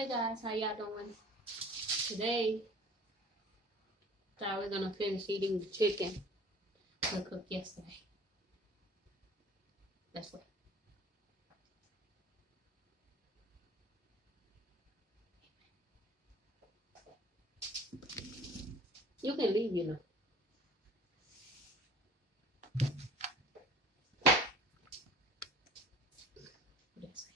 Hey guys, how y'all doing? Today, we're gonna finish eating the chicken I cooked yesterday. That's what. You can leave, you know. That's it.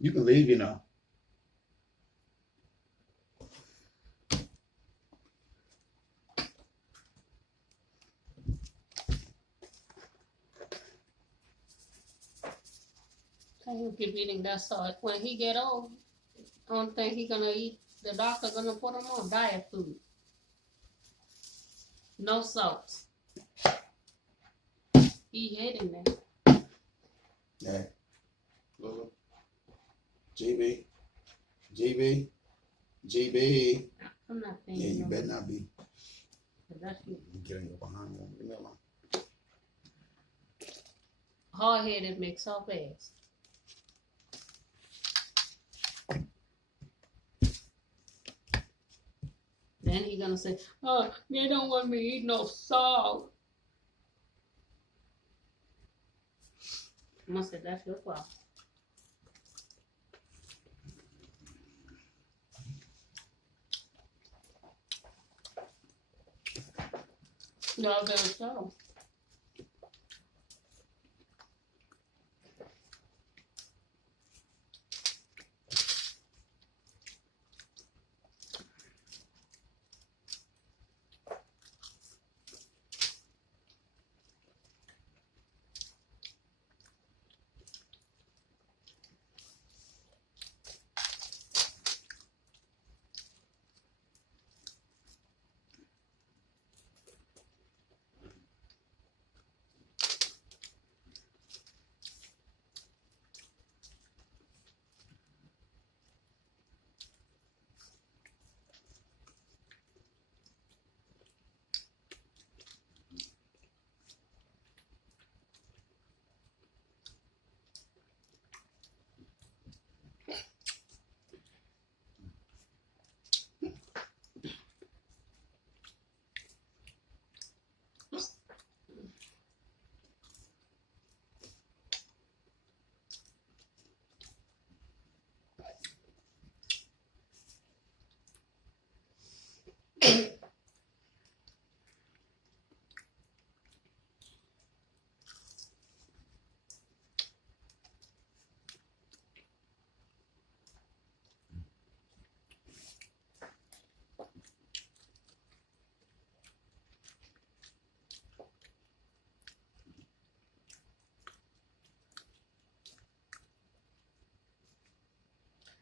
You can leave, you know. So he'll keep eating that salt. When he get old, I don't think he gonna eat. The doctor gonna put him on diet food. No salt. He hating that. Yeah. Lulu. GB. GB. GB. I'm not Yeah, thinking. you better not be. That's you. You getting your behind one. Leave me alone. Hard headed makes soft ass. Then he gonna say, "Oh, they don't want me to eat no salt." I'm gonna say that's your fault. Y'all better show.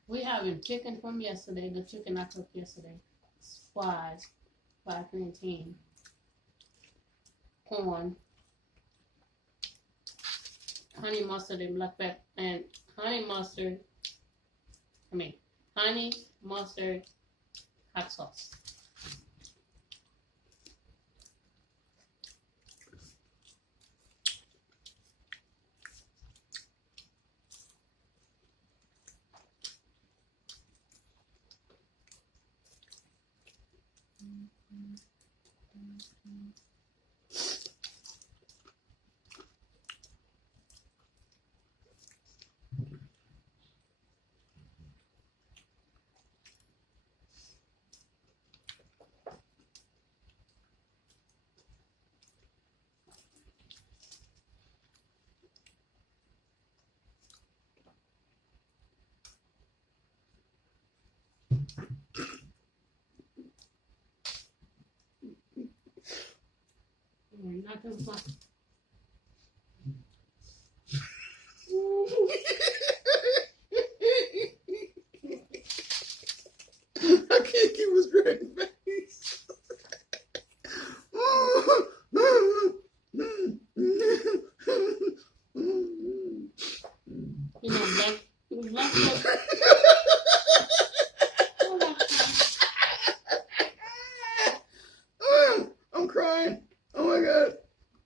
We having chicken from yesterday. The chicken I cooked yesterday. Squash, fried plantain, corn, honey mustard and black pepper, and honey mustard. Honey mustard hot sauce. Nothing fun. I can't keep a straight face.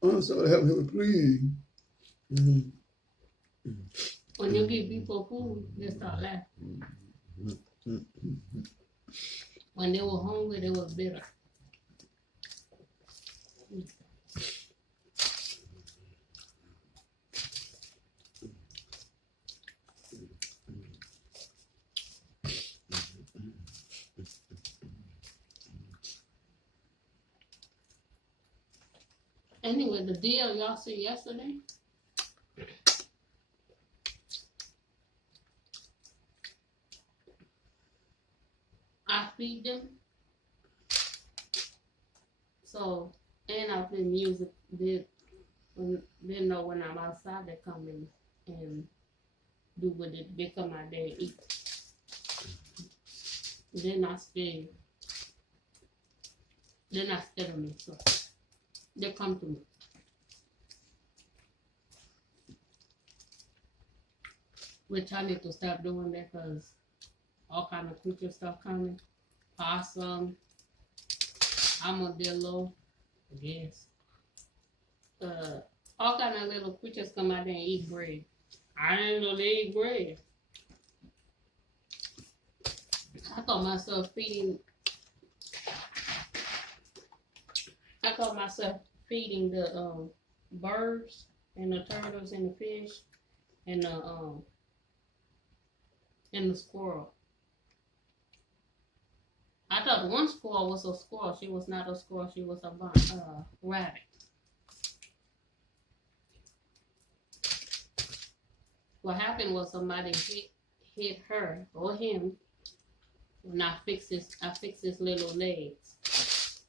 Somebody help me, please. Mm-hmm. When you give people food, they start laughing. When they were hungry, they were bitter. Anyway, the deal y'all see yesterday, I feed them. So, and I play music. They know when I'm outside, they come in and do what they come out there and eat. They're not scared. They're not scared of me, so they come to me. Which I need to stop doing that because all kind of creature stuff coming. Possum, armadillo, I guess. All kind of little creatures come out there and eat bread. I didn't know they eat bread. I caught myself feeding the birds and the turtles and the fish and the squirrel. I thought one squirrel was a squirrel. She was not a squirrel. She was a rabbit. What happened was somebody hit her or him when I fixed his little legs.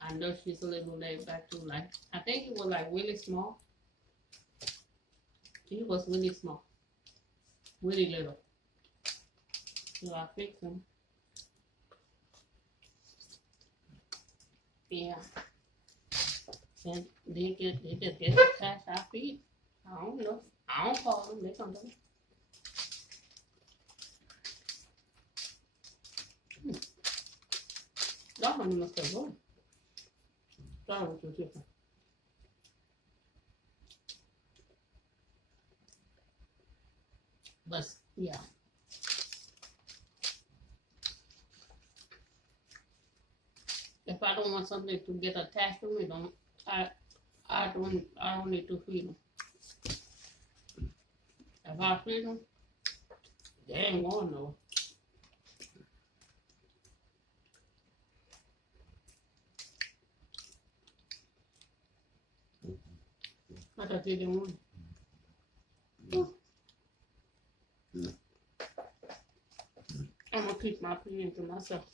I know she's a little leg back too. Like I think he was like really small. He was really small, really little. So I fixed him. Yeah. And they just get attached. I feed. I don't know. I don't call them. They come to me. That one must have gone. That was different. But yeah. If I don't want something to get attached to me, I don't need to feed them. If I feed them, they ain't going no. I thought they didn't want it. I'm gonna keep my feeding to myself.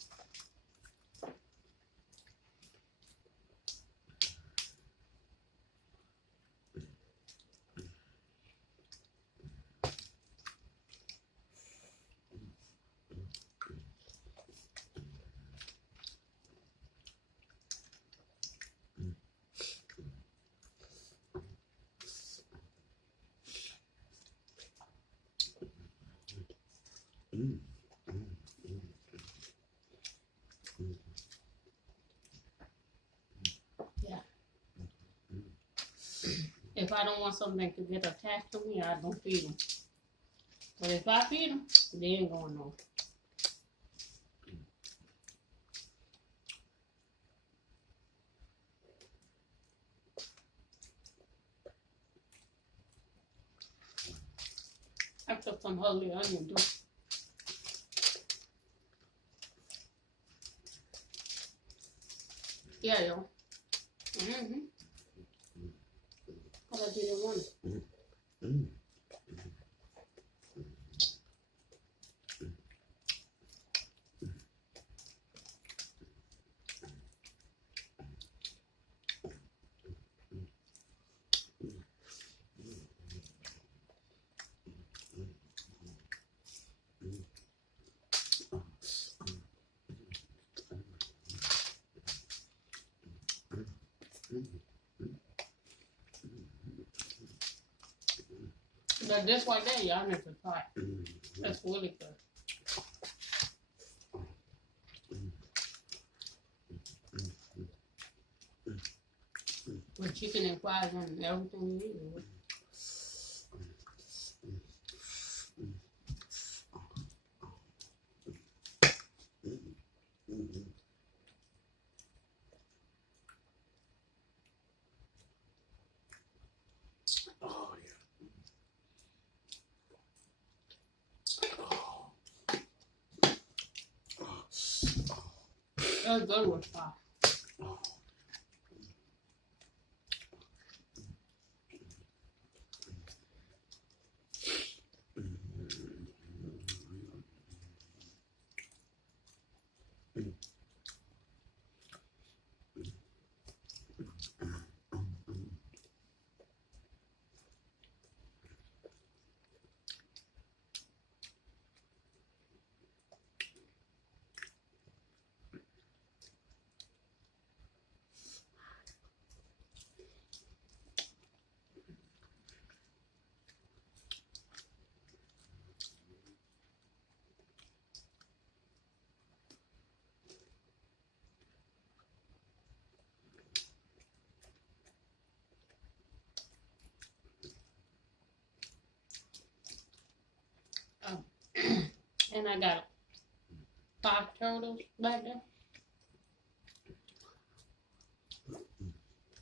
Yeah. If I don't want something to get attached to me, I don't feed them. But if I feed them, they ain't going no. I took some ugly onion too. Yeah, yo. Mm-hmm. But I didn't want it. But this right there, y'all need to try. That's really good. with chicken and fries and everything you eat. Oh yeah. That's good with fries. And I got 5 turtles back there.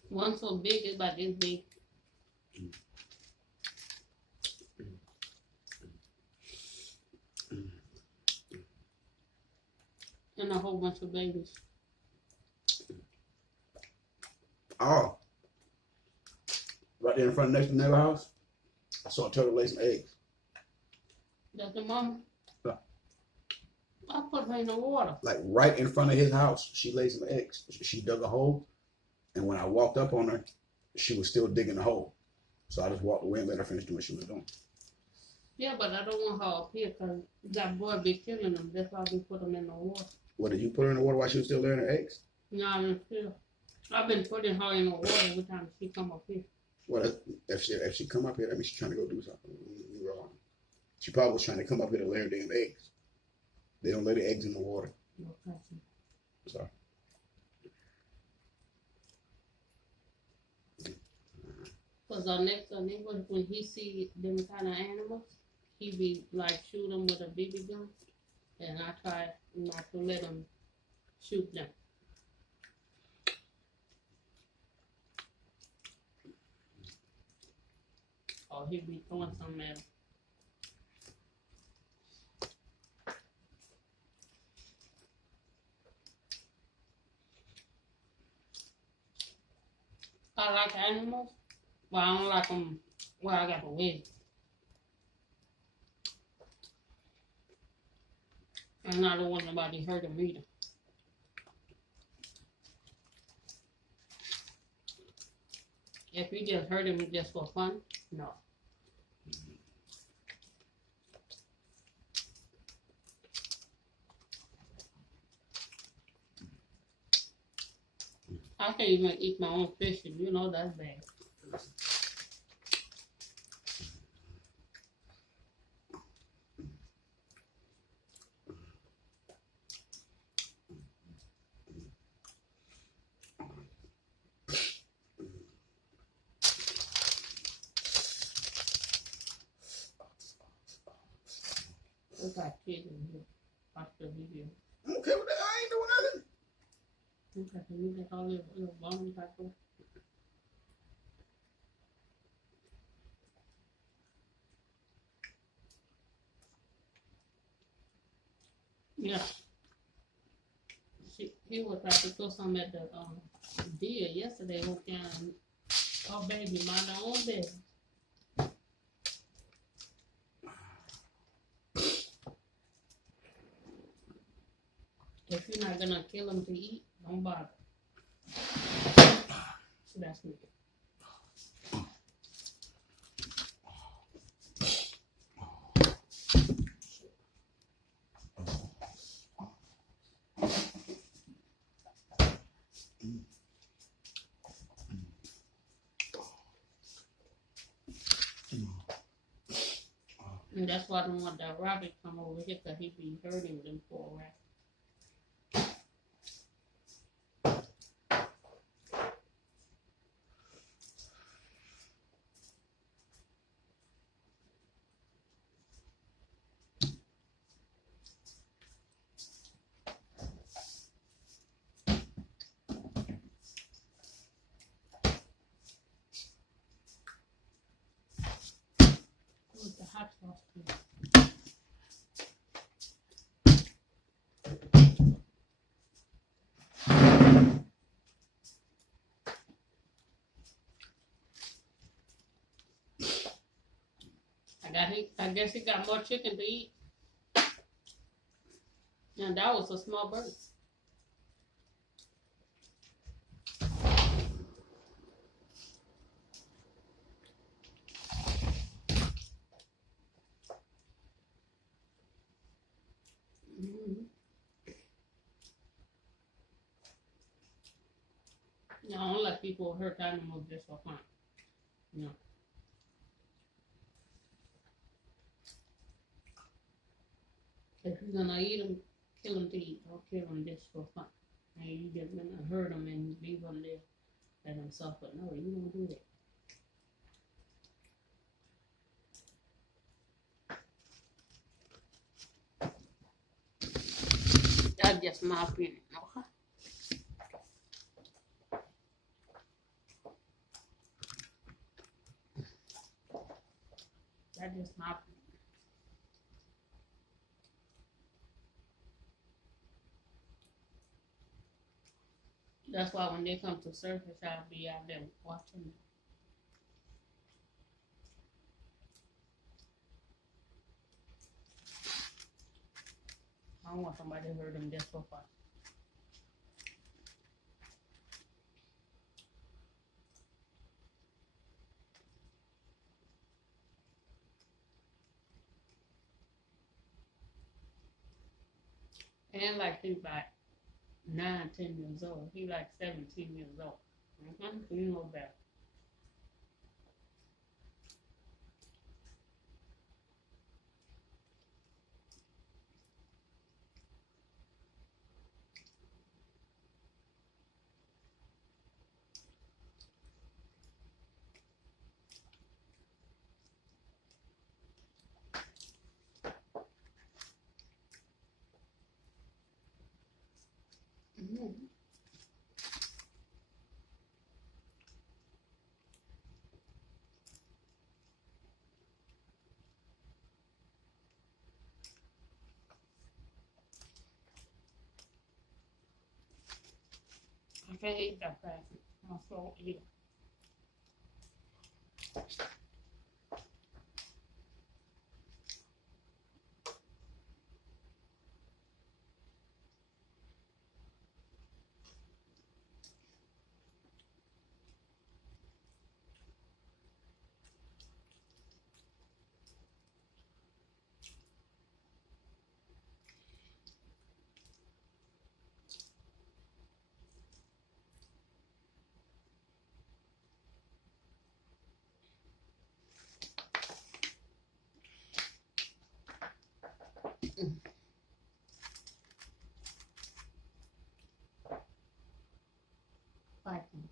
One so big, it's about this big. And a whole bunch of babies. Oh. Right there in front of next to the neighbor house, I saw a turtle lay some eggs. That's the mama? Yeah. I put her in the water. Like right in front of his house, she laid some eggs. She dug a hole, and when I walked up on her, she was still digging the hole. So I just walked away and let her finish doing what she was doing. Yeah, but I don't want her up here because that boy be killing them. That's why we put them in the water. What, did you put her in the water while she was still laying her eggs? No, I'm still. I've been putting her in the water every time she come up here. Well, if she come up here, that means she's trying to go do something. You're wrong. She probably was trying to come up here to lay her damn eggs. They don't lay the eggs in the water. Okay. Sorry. Because our next door neighbor, when he see them kind of animals, he be like shoot them with a BB gun. And I try not to let him shoot them. Or he be throwing something at them. I like animals, but I don't like them where I got the wind. And I don't want nobody hurt them either. If you just hurt him just for fun, no. I can't even eat my own fish, and you know that's bad. Look got kids in here. Watch the video. I'm okay with that. I ain't doing nothing. Okay, so you get all little bones back there. Yeah. He was trying to throw some at the deer yesterday. Okay, oh baby, mind her own business. If you're not gonna kill them to eat, don't bother. So that's me. And that's why I don't want that rabbit come over here because he be hurting them poor rabbit. I guess he got more chicken to eat. And that was a small bird. Mm-hmm. No, I don't let people hurt animals just for fun. No. If you're gonna eat them, kill them to eat. Don't kill them just for fun. And you just gonna hurt them and leave them there, let them suffer. No, you don't do that. That's just my opinion. Okay. That's just my opinion. That's why when they come to surface, I'll be out there watching them. I don't want somebody to hurt them just for fun. And like he's like 9, 10 years old. He like 17 years old. You know better. Mm-hmm. I can't eat that fast. I'm so eat. Fighting.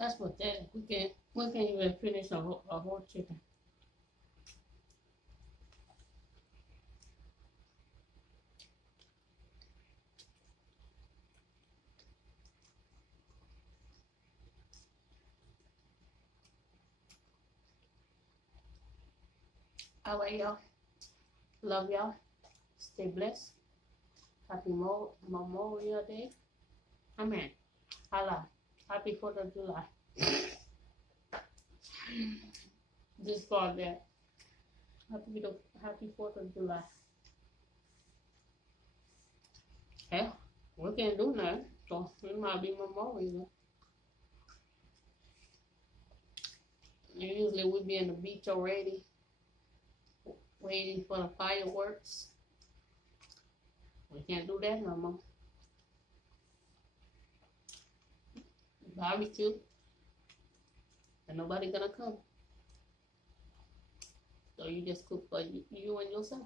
That's pathetic. We can't even finish a whole chicken. All right, y'all. Love y'all. Stay blessed. Happy Memorial Day. Amen. Allah. Happy 4th of July. Just for that. Happy 4th of July. Hell, we can't do nothing. So it might be Memorial. Usually we be in the beach already, waiting for the fireworks. We can't do that no more. Barbecue, and nobody gonna come. So you just cook for you and yourself.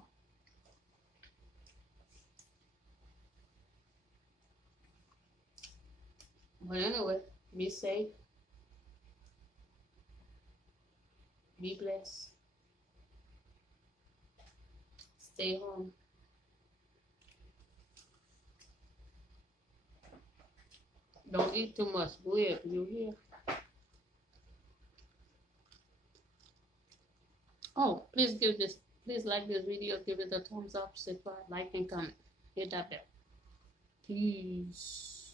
But anyway, be safe, be blessed, stay home. Don't eat too much bread, you hear? Oh, please like this video, give it a thumbs up, subscribe, like and comment. Hit that bell. Peace.